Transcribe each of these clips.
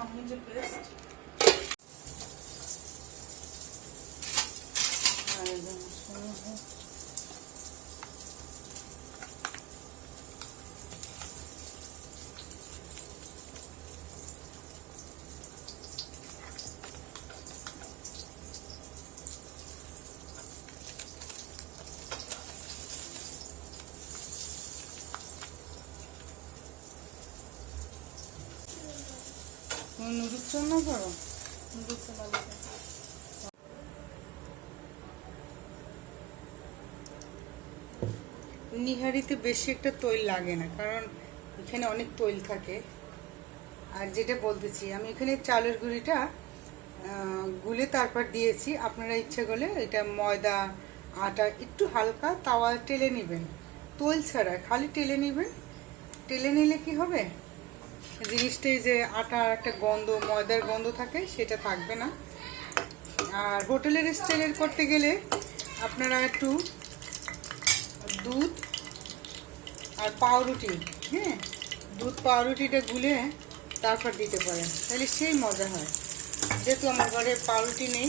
সামনে যে paste noodles রান্না করো? নিহারিতে বেশি একটা তৈল লাগে না, কারণ এখানে অনেক তৈল থাকে। আর যেটা বলতেছি, আমি এখানে চালের গুঁড়িটা গুলে তারপর দিয়েছি। আপনারা ইচ্ছে করলে এটা ময়দা আটা একটু হালকা তাওয়া টেলে নেবেন, তৈল ছাড়া খালি টেলে নেবেন। টেলে নিলে কি হবে, জিনিসটাই যে আটার একটা গন্ধ, ময়দার গন্ধ থাকে সেটা থাকবে না। আর হোটেলের স্টাইলের করতে গেলে আপনারা একটু দুধ আর পাউরুটি, হ্যাঁ, দুধ পাউরুটিটা গুলে তারপর দিতে পারেন, তাহলে সেই মজা হয়। যেহেতু আমার ঘরে পাউরুটি নেই,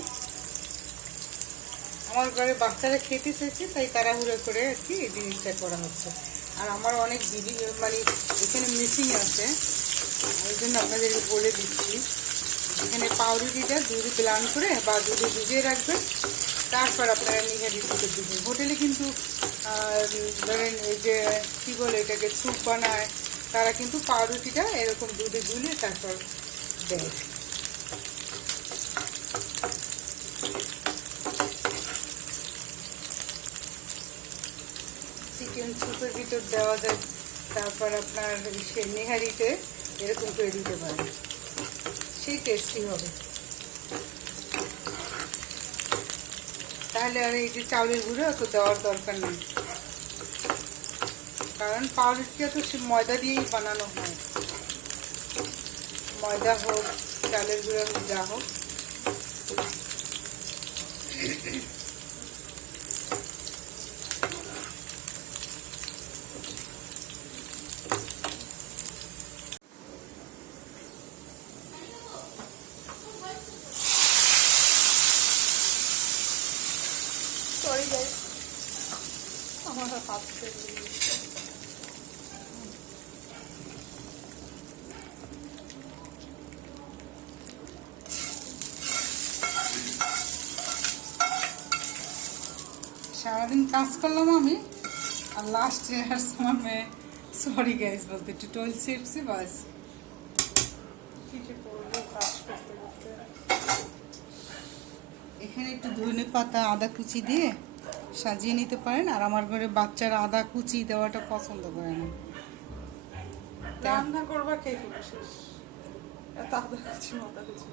আমার ঘরে বাচ্চারা খেতে চেয়েছে, তাই তাড়াহুড়ো করে আর কি জিনিসটা করা হচ্ছে। আর আমার অনেক দিদি মানে এখানে মিসিং আছে, ওই জন্য আপনাদেরকে বলে দিচ্ছি। এখানে পাউরুটিটা দুধে ব্লান্ড করে বা দুধে ডুবিয়ে রাখবেন, তারপর আপনারা নিহারির দুধে দিবেন। হোটেলে কিন্তু ধরেন এই যে কী বলে এটাকে স্যুপ বানায়, তারা কিন্তু পাউরুটিটা এরকম দুধে গুলিয়ে তারপর দেয়। চিকেন স্যুপের ভিতর দেওয়া যায়, তারপর আপনার সে নেহারিতে এরকম করে দিতে পারেন, সেই টেস্টি হবে। তাহলে আর এই যে চাউলের গুঁড়ো অত দেওয়ার দরকার নেই, কারণ পাউরুটিটা তো সে ময়দা দিয়েই বানানো হয়। ময়দা হোক, চালের গুঁড়ো হোক, যা হোক। সরি গাইস, আমার হাত সারাদিন কাজ করলাম আমি, আর লাস্টে আর আমার মেয়ে সরি গাইস বলতে একটু টোল ছিটছি, বাস। এখানে একটু ধনে পাতা আদা কুচি দিয়ে সাজিয়ে নিতে পারেন। আর আমার ঘরে বাচ্চারা আদা কুচি দেওয়াটা পছন্দ করে না। রান্না করবা কে শেষ, এত আদা কুচি মাথা কুচি